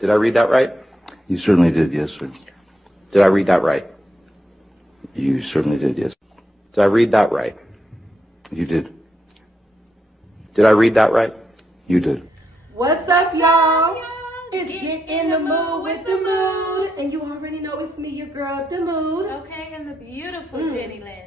Did I read that right? You certainly did, yes, sir. Did I read that right? You certainly did, yes. Did I read that right? You did. Did I read that right? You did. What's up, y'all? It's Get in the Mood with Damood. And you already know it's me, your girl, Damood. Okay, and the beautiful Jenny Lynn.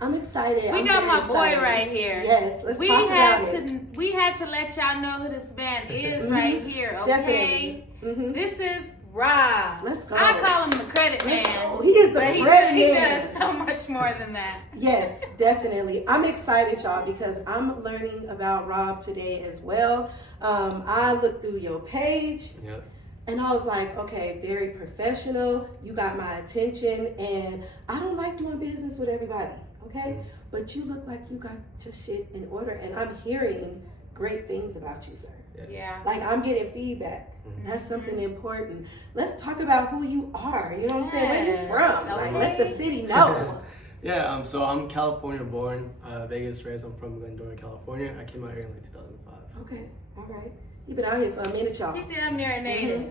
I'm excited. We got my boy right here. Yes, let's talk about it. We had to let y'all know who this man is right here, okay? Definitely. This is Rob. Let's go. I call him the credit man. He is the credit man. He does so much more than that. Yes, definitely. I'm excited, y'all, because I'm learning about Rob today as well. I looked through your page. Yep. And I was like, okay, very professional. You got my attention. And I don't like doing business with everybody, okay? But you look like you got your shit in order. And I'm hearing great things about you, sir. Yeah. Like, I'm getting feedback. That's something important. Let's talk about who you are. You know what I'm saying? Where you from? Okay. Like, let the city know. Yeah, so I'm California born, Vegas raised. I'm from Glendora, California. I came out here in like 2005. Okay, all right. You've been out here for a minute, y'all. He's damn near a native.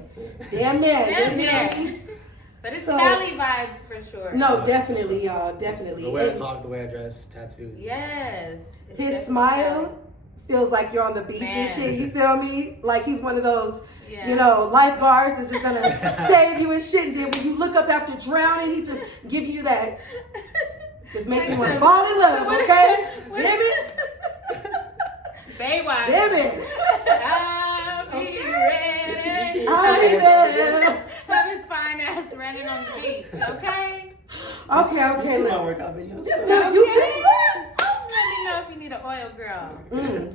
Damn near. Damn near. But it's Cali vibes for sure. No, definitely, y'all. Definitely. The way I talk, the way I dress, tattoos. Yes. His smile feels like you're on the beach and shit. You feel me? Like he's one of those, you know, lifeguards that's just gonna save you and shit. And then when you look up after drowning, he just give you that, just make you want to fall in love. Okay, damn it, Baywatch. damn it. I'll be ready. I'll be there. Have his fine ass running on the beach. Okay. Okay. You see my Look, workout videos. you feel good? Let me know if you need an oil girl.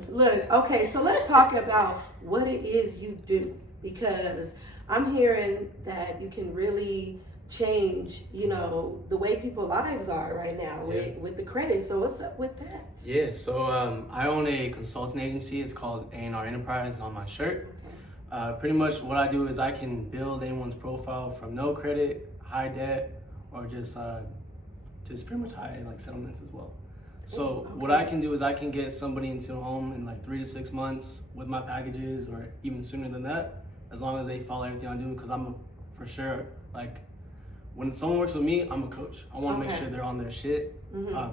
Look, okay, so let's talk about what it is you do, because I'm hearing that you can really change, you know, the way people's lives are right now with the credit. So what's up with that? Yeah, so I own a consulting agency. It's called A&R Enterprise on my shirt. Pretty much what I do is I can build anyone's profile from no credit, high debt, or just pretty much high like settlements as well. So what I can do is I can get somebody into a home in like 3 to 6 months with my packages, or even sooner than that, as long as they follow everything I do. Because for sure, like, when someone works with me, I'm a coach. I want to make sure they're on their shit. Sorry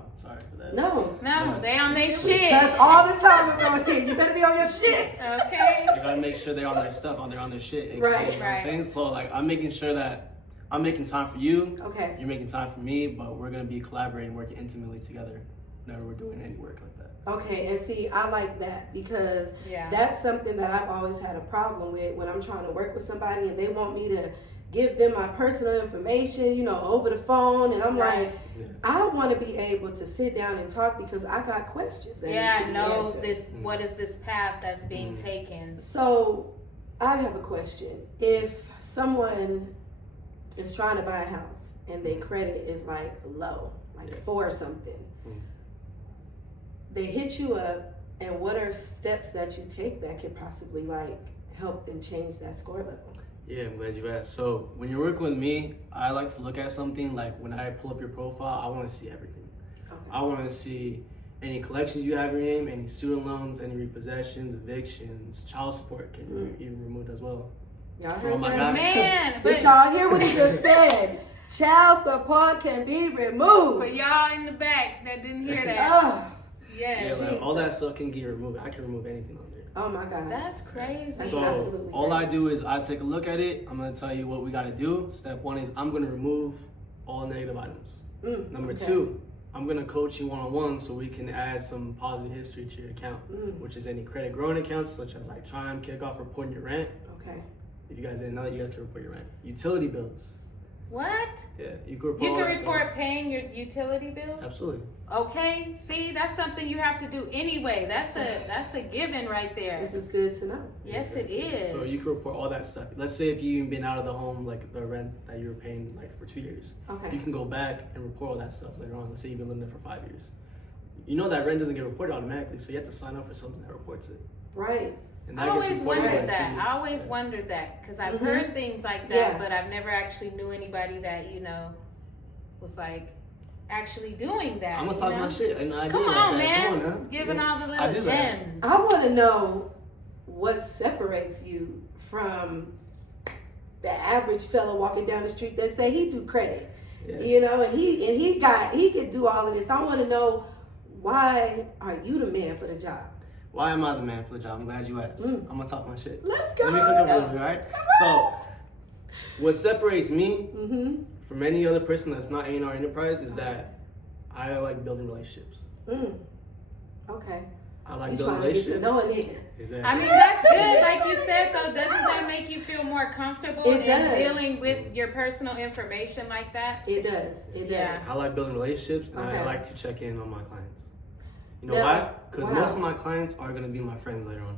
for that. No, they on their shit. That's all the time we're going here. You better be on your shit. Okay. You gotta make sure they're on their stuff, they're on their shit. Right. You know what I'm saying? So like, I'm making sure that I'm making time for you. Okay. You're making time for me, but we're gonna be collaborating, working intimately together whenever we're doing any work like that. Okay, and see, I like that, because that's something that I've always had a problem with when I'm trying to work with somebody and they want me to give them my personal information, you know, over the phone, and I'm like, I want to be able to sit down and talk, because I got questions. That know this. What is this path that's being taken? So, I have a question. If someone is trying to buy a house and their credit is like low, like 4 or something, they hit you up, and what are steps that you take that could possibly like help them change that score level? Yeah, I'm glad you asked. So when you're working with me, I like to look at something like when I pull up your profile, I want to see everything. Okay. I want to see any collections you have in your name, any student loans, any repossessions, evictions, child support can be even removed as well. Y'all heard that? Man, but y'all hear what he just said. Child support can be removed. For y'all in the back that didn't hear that. Yeah, like, all that stuff can get removed. I can remove anything on there. Oh my God. That's crazy. So all I do is I take a look at it. I'm going to tell you what we got to do. Step 1 is I'm going to remove all negative items. Number 2, I'm going to coach you one-on-one so we can add some positive history to your account, which is any credit growing accounts such as like Chime, Kickoff, reporting your rent. Okay. If you guys didn't know, you guys can report your rent. Utility bills. What? Yeah, you can report paying your utility bills? Absolutely. Okay, see, that's something you have to do anyway. That's a given right there. This is good to know. Yes, it is. So you can report all that stuff. Let's say if you've been out of the home, like the rent that you were paying like for 2 years. Okay. You can go back and report all that stuff later on. Let's say you've been living there for 5 years. You know that rent doesn't get reported automatically, so you have to sign up for something that reports it. Right. And I that always gets reported wondered like that. I always wondered that, because I've heard things like that, but I've never actually knew anybody that, you know, was like actually doing that. I'm gonna talk my shit. Come on, man. Giving all the little gems. I want to know what separates you from the average fella walking down the street that say he do credit. Yeah. You know, and he could do all of this. I want to know, why are you the man for the job? Why am I the man for the job? I'm glad you asked. I'm gonna talk my shit. Let's go. Let me cook up a little bit, right? So, what separates me from any other person that's not A&R Enterprise is that I like building relationships. Okay. I like You building trying to get to relationships. know a nigga. Exactly. I mean, that's good, like you said, though. Doesn't that make you feel more comfortable It in does. dealing with your personal information like that? It does. It does. Yeah. I like building relationships, and Okay. I like to check in on my clients. You know Now, why? Because wow. most of my clients are going to be my friends later on.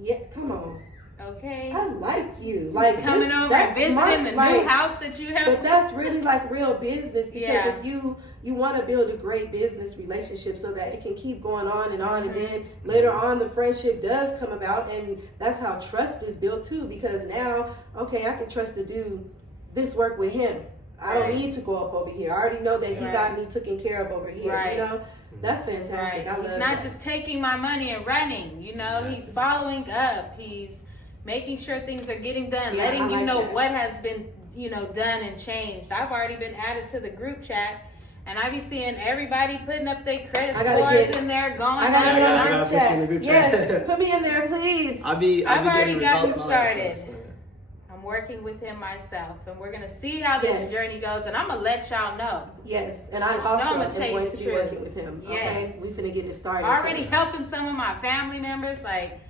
Yeah, come on. Okay. I like you. Like Coming this- over that's and visiting smart, the like, new house that you have. But that's really like real business, because Yeah. if you want to build a great business relationship so that it can keep going on, and then later on the friendship does come about, and that's how trust is built too, because now, okay, I can trust to do this work with him. I don't Right. need to go up over here. I already know that he Right. got me taken care of over here. Right. You know, that's fantastic. Right. I love He's not that. just taking my money and running, you know, he's following up. He's making sure things are getting done, Yeah, letting I you like know that. what has been, you know, done and changed. I've already been added to the group chat, and I be seeing everybody putting up their credit I gotta scores get- in there, going I gotta get Yeah, on I the gotta group put you in the group chat. chat. Yes, put me in there, please. I've already gotten results and all that started. stuff, so, I'm working with him myself, and we're gonna see how this Yes. journey goes, and I'm gonna let y'all know. Yes, and I No, also I'ma am tell you going the to be truth. working with him. Okay, Yes. we finna get it started. Already helping some of my family members, like,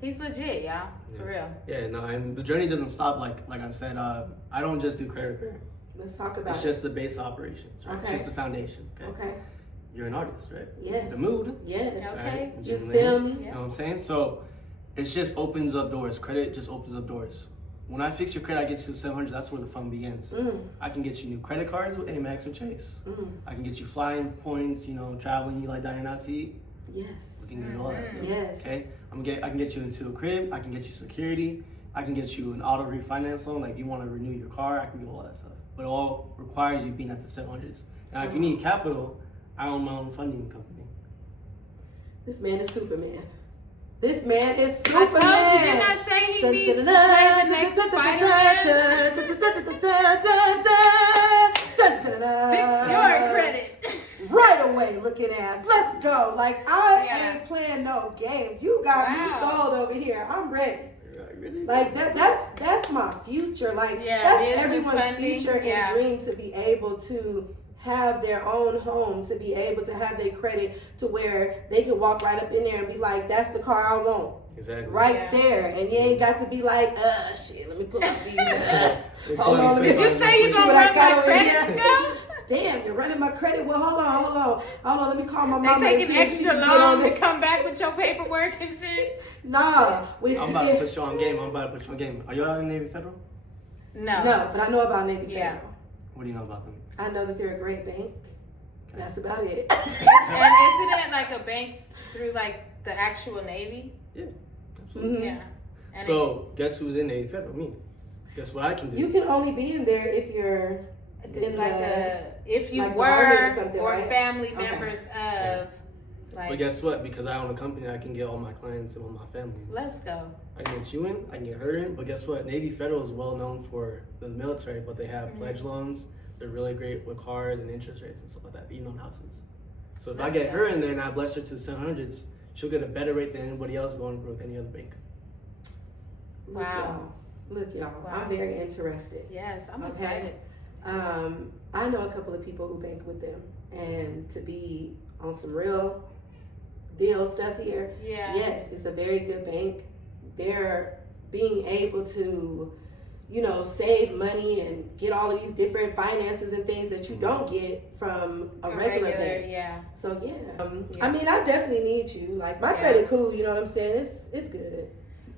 he's legit, y'all, for real. Yeah, no, and the journey doesn't stop. Like I said, I don't just do credit repair. Let's talk about It's it. just the base operations, right? Okay. It's just the foundation. Okay. Okay. You're an artist, right? Yes. The mood. Yes. Okay. Right? You Jim feel Lane, me? You know what I'm saying? So it just opens up doors. Credit just opens up doors. When I fix your credit, I get you to 700. That's where the fun begins. I can get you new credit cards with Amex or Chase. I can get you flying points. You know, traveling. You like dining out to eat. Yes. We can do all that stuff. Yes. Okay. I can get you into a crib. I can get you security. I can get you an auto refinance loan. Like you want to renew your car, I can do all that stuff. But it all requires you being at the 700s. Now, if you need capital, I own my own funding company. This man is Superman. This man is I Superman. told you, didn't I say he needs to play the next Spider-Man? Fix your credit. Right away, looking ass. Let's go. Like, I Yeah. ain't playing no games. You got me Wow. sold over here. I'm ready. Really? Like that's my future. Like Yeah, that's business everyone's funding, future and yeah. dream, to be able to have their own home, to be able to have their credit to where they can walk right up in there and be like, that's the car I want. Exactly. Right Yeah. there. And you ain't got to be like, shit, let me pull up these. They Hold put on, these let me Did you say you See gonna what I run got my over credit here? score? Damn, you're running my credit. Well, hold on. Let me call my They mama. and taking see if she extra can get on long to it. come back with your paperwork and shit? Nah, I'm about to put you on game. Are you out in Navy Federal? No. No, but I know about Navy Yeah. Federal. What do you know about them? I know that they're a great bank. Okay. That's about it. And isn't it like a bank through like the actual Navy? Yeah, absolutely. Mhm. Yeah. And So, guess who's in Navy Federal? Me. Guess what I can do? You can only be in there if you're it's in like the, if you like the army or were something, or right? family Okay. members of But like guess what? Because I own a company, I can get all my clients and all my family. let's go. I can get you in, I can get her in. But guess what? Navy Federal is well known for the military, but they have pledge loans. They're really great with cars and interest rates and stuff like that, even on houses. So if I get her in there and I bless her to the 700s, she'll get a better rate than anybody else going with any other bank. Wow. Look, y'all. Wow. I'm very interested. Yes, I'm Okay. excited. I know a couple of people who bank with them, and to be on some real deal stuff here, Yeah. yes, it's a very good bank. They're being able to, save money and get all of these different finances and things that you don't get from a regular bank. Yeah. So yeah. Yeah. I mean, I definitely need you. Like my Yeah. credit cool, you know what I'm saying? It's good.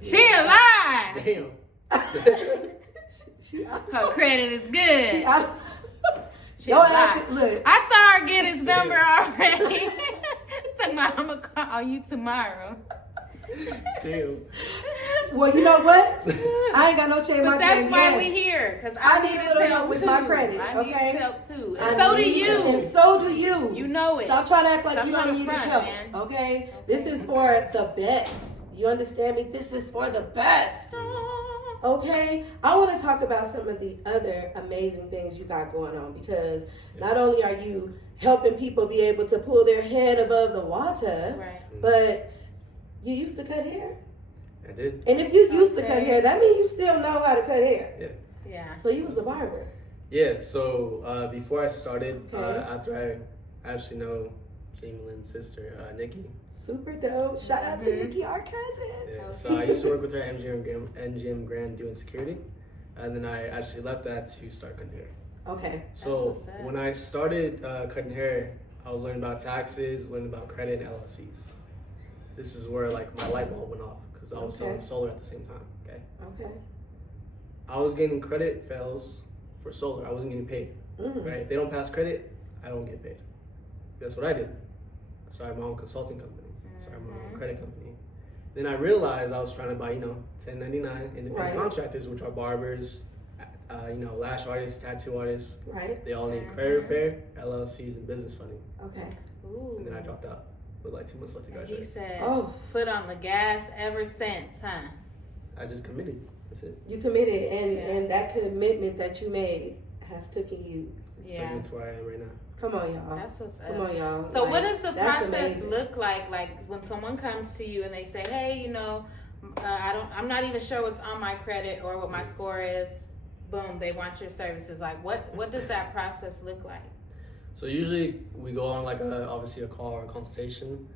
She alive. Damn. She out. Her credit is She good. out. She Don't alive. ask it. Look. I saw her get his number already. Talking about, I'm gonna call you tomorrow. Damn. Well, you know what? I ain't got no shame in my But that's game. why Yes. we here, because I I need need a his little help help with too. my credit, I need okay? his help too, I and so do need it, you. And so do you. You know it. Stop trying to act like Stop you trying don't to need front, his help. man. Okay? This is for the best. You understand me? This is for the best. Okay, I want to talk about some of the other amazing things you got going on, because not only are you helping people be able to pull their head above the water, Right. but you used to cut hair. I did. And if you used to cut Okay. hair, that means you still know how to cut hair. Yeah. So you was a barber. Yeah. So before I started, Okay. after I actually know Jamie Lynn's sister, Nikki. Super dope. Shout out to Nikki, our cousin. Yeah. So I used to work with her at MGM Grand doing security, and then I actually left that to start cutting hair. Okay. So what's up. when I started cutting hair, I was learning about taxes, learning about credit and LLCs. This is where like my light bulb went off because I was selling Okay. solar at the same time. Okay. Okay. I was getting credit fails for solar. I wasn't getting paid. Mm. Right? If they don't pass credit, I don't get paid. That's what I did. I started my own consulting company. Started my own credit company. Then I realized I was trying to buy, 1099 independent Right. contractors, which are barbers, lash artists, tattoo artists. Right. They all need credit repair, LLCs, and business funding. Okay. Ooh. And then I dropped out with like 2 months left to And he graduate. said, Oh. foot on the gas ever since, huh? I just committed. That's it. You committed, and Yeah. and that commitment that you made has taken you. Yeah. That's where I am right now. Come on, y'all. That's what's Come up. on, y'all. So Like, what does the that's process amazing. look like? Like when someone comes to you and they say, "Hey, I'm not even sure what's on my credit or what my score is." Boom, they want your services. Like what does that process look like? So usually we go on like obviously a call or a consultation.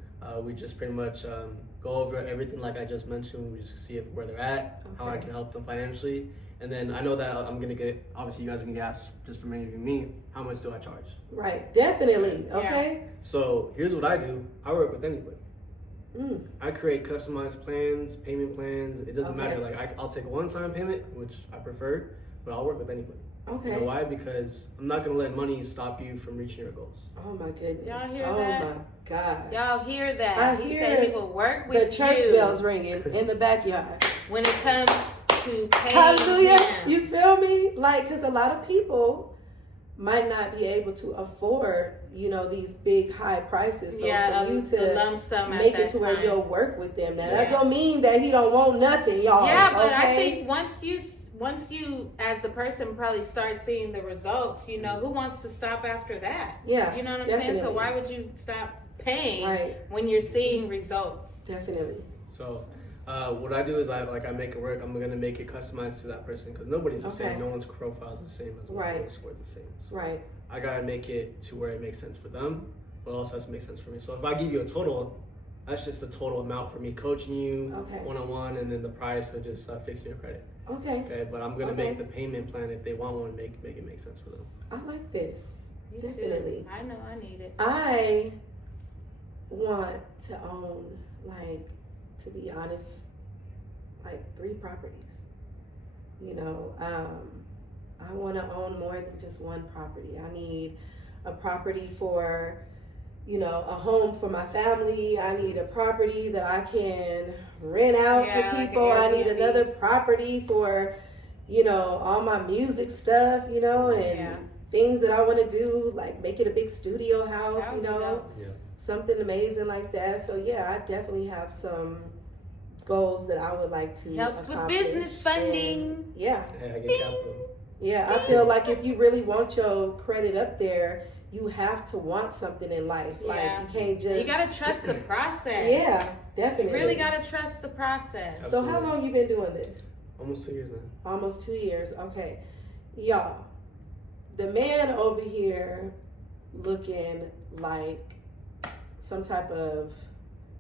We just pretty much go over everything like I just mentioned. We just see where they're at, how I Okay. can help them financially. And then I know that I'm gonna get, obviously you guys are gonna get asked just from interviewing me, how much do I charge? Right. Definitely. Okay. So here's what I do. I work with anybody. Mm. I create customized plans, payment plans. It doesn't Okay. matter. Like I'll take a one-time payment, which I prefer, but I'll work with anybody. Okay. You know why? Because I'm not gonna let money stop you from reaching your goals. Oh my goodness. Y'all hear oh that? my God. Y'all hear that? I He hear said he will work The with church you bells ringing in the backyard. when it comes to paying Hallelujah. him. You feel me? Like, because a lot of people might not be able to afford, these big high prices. So yeah, for you the to lump sum make at it that to where time. you'll work with them. Now, that Yeah. don't mean that he don't want nothing, y'all. Yeah, but I okay? think once you as the person probably start seeing the results, who wants to stop after that? Yeah, You know what I'm saying? So definitely. why would you stop paying Right. when you're seeing results? Definitely. So what I do is I make it work. I'm gonna make it customized to that person because nobody's the Okay. same. No one's profile is the same as Right. no one's score is the same. So Right. I gotta make it to where it makes sense for them, but also has to make sense for me. So if I give you a total, that's just the total amount for me coaching you Okay. one-on-one, and then the price of just fixing your credit. Okay. Okay, but I'm gonna Okay. make the payment plan if they want one, make it make sense for them. I like this. Me too. Definitely. I know I need it. I want to own, to be honest, 3 properties. I want to own more than just one property. I need a property for, a home for my family. I need a property that I can rent out Yeah, to like people. an I need Airbnb. another property for, all my music stuff, and Yeah. things that I want to do, like make it a big studio house, That would be dope. Yeah. something amazing like that. So yeah, I definitely have some goals that I would like to Helps with accomplish. business funding. And yeah, Hey, I get capital. yeah. I feel like if you really want your credit up there, you have to want something in life. Like Yeah. you can't just. You gotta trust the process. Yeah, You definitely. really gotta trust the process. So how long you been doing this? Almost 2 years now. Almost 2 years. Okay, y'all. The man over here looking like some type of.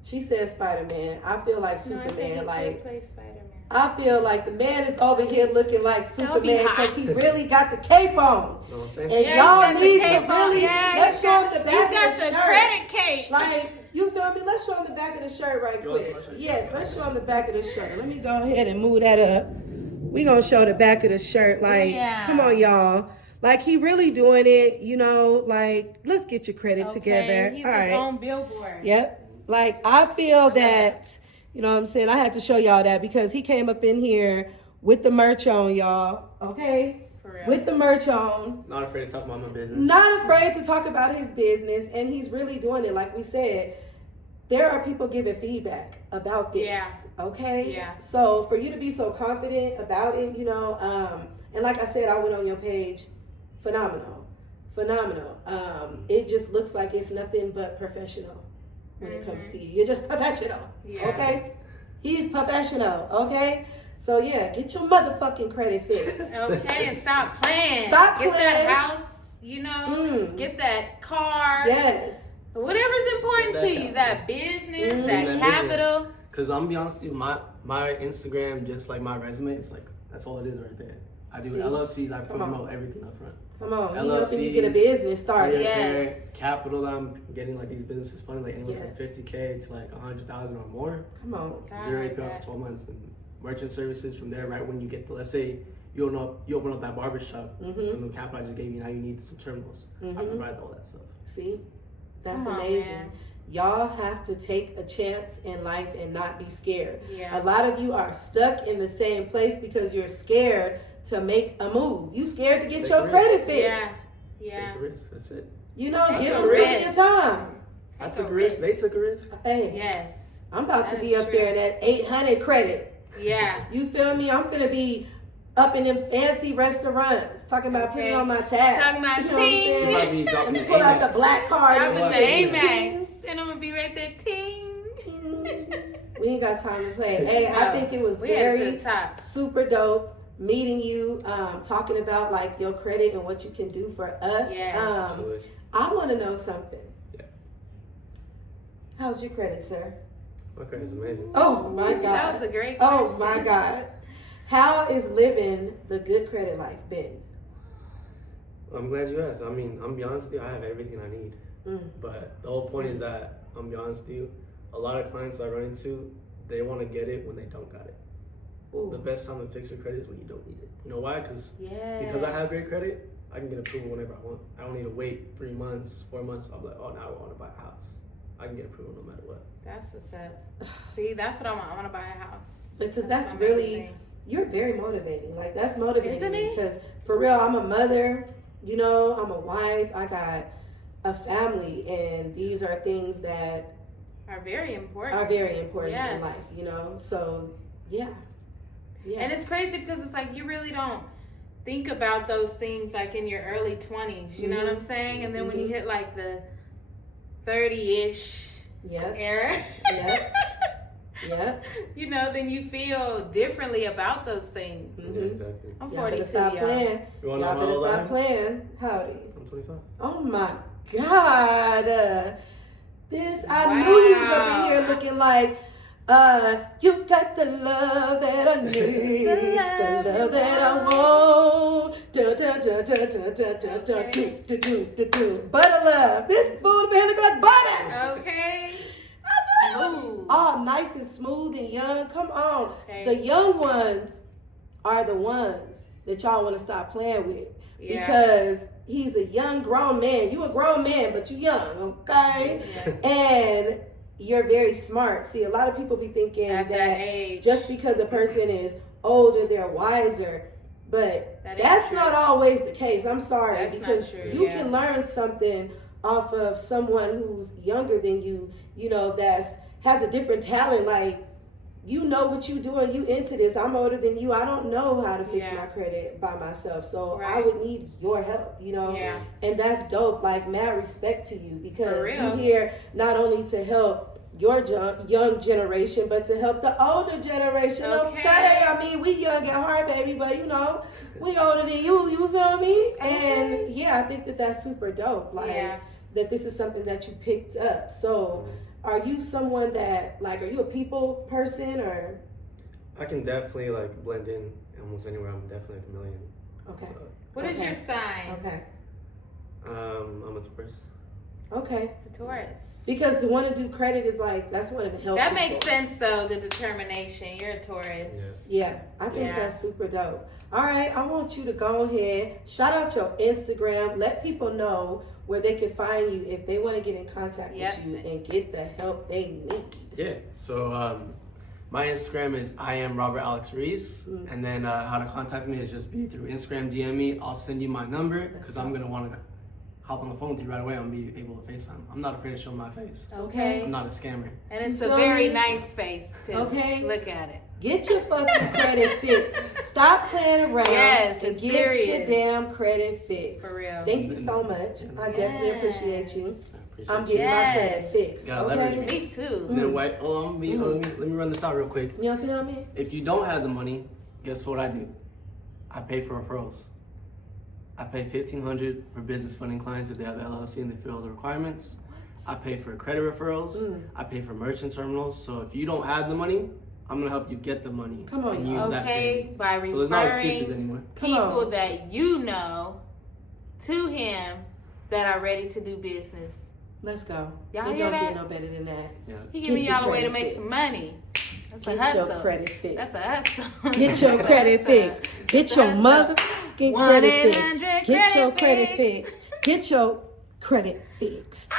She said Spider-Man. I feel like No, I said he Superman. could Like play Spider-Man. I feel like the man is over here looking like That would be Superman hot. because he really got the cape on. You know what I'm saying? And Yeah, y'all he's got the need to cape on. really Yeah, let's he's show got- him the He's back got of the the shirt. credit cape. Like, you feel me? Let's show him the back of the shirt right You want quick. some of my shirt? Yes, let's show him the back of the shirt. Let me go ahead and move that up. We gonna show the back of the shirt. Like, Yeah. come on, y'all. Like, he really doing it, like, let's get your credit Okay, together. he's All his right. own billboard. Yep. Like, I feel that, what I'm saying? I had to show y'all that because he came up in here with the merch on, y'all. Okay? For real. With the merch on. Not afraid to talk about my business. Not afraid to talk about his business, and he's really doing it. Like we said, there are people giving feedback about this. Yeah. Okay. Yeah. So for you to be so confident about it, and like I said, I went on your page, phenomenal. It just looks like it's nothing but professional when it comes to you. You're just professional. Yeah. Okay. He's professional. Okay. So yeah, get your motherfucking credit fixed. Okay, and stop playing. Stop Get playing. that house, get that car. Yes. Whatever's important to you, that business, that capital. Because I'm gonna be honest with you, my Instagram, just like my resume, it's like, that's all it is right there. I do See? LLCs, I Come on. promote everything up front. Come on. You LLCs, helping you get a business started. Yes. Capital, I'm getting like these businesses funded, like anywhere Yes. from 50K to like 100,000 or more. Come on. God, Zero like APR that. for 12 months. And merchant services from there, right when you get the, let's say you open up that barbershop, from the capital I just gave you, now you need some terminals. I provide all that stuff. See? That's Come on, amazing. man. Y'all have to take a chance in life and not be scared. Yeah. A lot of you are stuck in the same place because you're scared to make a move. You scared to get Take your a credit fixed. Yeah. Yeah. Take a risk, that's it. Take a them risk. your time. I Take took a a risk, risk. they took a risk. Hey, Yes. I'm about That to be is up true. there in that 800 credit. Yeah. You feel me? I'm finna be up in them fancy restaurants talking about putting Okay. on my tab. Talking about You know what I'm ting. saying? You might be Let dropping me the pull out Amex. the black card. Drop and the shit. Amex. And I'm gonna be right there. Ting. We ain't got time to play. Hey, I No, think it was we headed to very the top. super dope meeting you, talking about like your credit and what you can do for us. Yes. I want to know something. Yeah. How's your credit, sir? Okay, it's amazing. Oh my That God. was a great question. Oh my God. How is living the good credit life been? I'm glad you asked. I mean, I'm gonna be honest with you, I have everything I need. Mm. But the whole point is that, I'm gonna be honest with you, a lot of clients I run into, they want to get it when they don't got it. The Ooh. best time to fix your credit is when you don't need it. You know why? Because Yeah. I have great credit, I can get approval whenever I want. I don't need to wait 3 months, 4 months. I'm like, oh, now I want to buy a house. I can get approval no matter what. That's what's up. See, that's what I want. I want to buy a house. Because that's my really, main thing. you're very motivating. Like that's motivating Isn't me it? because for real, I'm a mother, I'm a wife, I got a family, and these are things that are very important. are very important in Yes. life, so yeah. And it's crazy because it's like you really don't think about those things like in your early 20s. You know what I'm saying? And then when you hit like the 30-ish Yep. era, Yep. Yep. then you feel differently about those things. Yeah, exactly. I'm Y'all 42, better stop y'all. playing. You Y'all want to know better how old I stop am? playing. Howdy. I'm 25. Oh my God. I knew he was up in here looking like, you got the love that I need, the love that I want. Da, da, da, da, da, da, da, da, do, do, do, do, do. Butter love. This food man looking like butter. Okay. I thought it was Smooth. all nice and smooth and young. Come on. Okay. The young ones are the ones that y'all want to stop playing with. Yeah. Because he's a young grown man. You a grown man, but you young, okay? Yeah. And you're very smart. See, a lot of people be thinking At that that age. just because a person is older, they're wiser. But That ain't that's true. not always the case. I'm sorry. That's not because true, you yeah. can learn something off of someone who's younger than you, that's has a different talent. Like, you know what you doing, you into this. I'm older than you. I don't know how to fix Yeah. my credit by myself. So I Right. would need your help, Yeah. And that's dope. Like, mad respect to you because For real. you here not only to help your young generation, but to help the older generation. Okay. I mean, we young at heart, baby, but we older than you feel me? And yeah, I think that that's super dope. Like, Yeah. that this is something that you picked up. So are you someone that, like, are you a people person or? I can definitely like blend in almost anywhere. I'm definitely a chameleon. Okay. So, What is Okay. your sign? Okay. I'm a Taurus. Okay. It's a Taurus. Because to want to do credit is like, that's one of the help. That makes sense though, the determination. You're a Taurus. Yeah, I think Yeah. that's super dope. All right, I want you to go ahead, shout out your Instagram, let people know where they can find you if they want to get in contact Yep. with you and get the help they need. Yeah. So my Instagram is I am Robert Alex Reese, and then how to contact me is just be through Instagram DM me. I'll send you my number because I'm gonna want to hop on the phone with you right away. I'm gonna be able to FaceTime. I'm not afraid to show my face. Okay. I'm not a scammer. And it's You a feel very me? nice face to Okay. look at it. Get your fucking credit fixed. Stop playing around Yes, and it's get serious. your damn credit fixed. For real. Thank you so much. I definitely Yes. appreciate you. I appreciate I'm you. getting my Yes. credit fixed. Gotta leverage Okay. it. Me too. And then wait. Oh, let me run this out real quick. You feel me? If you don't have the money, guess what I do? I pay for referrals. I pay $1,500 for business funding clients if they have LLC and they fill all the requirements. I pay for credit referrals. I pay for merchant terminals. So if you don't have the money, I'm gonna help you get the money. Come on, and y'all. use that Okay, payment. by So there's no excuses referring anymore. Come on. people that you know to him that are ready to do business. Let's go. Y'all It hear don't get that? no better than that. Yeah. He Get giving your y'all a way to credit make fixed. some money. That's a Get hustle. your credit fixed. That's a hustle. Get your credit fixed. Get your motherfucking credit fixed. 1-800 Get your credit credit fixed. fixed. Get your credit fixed.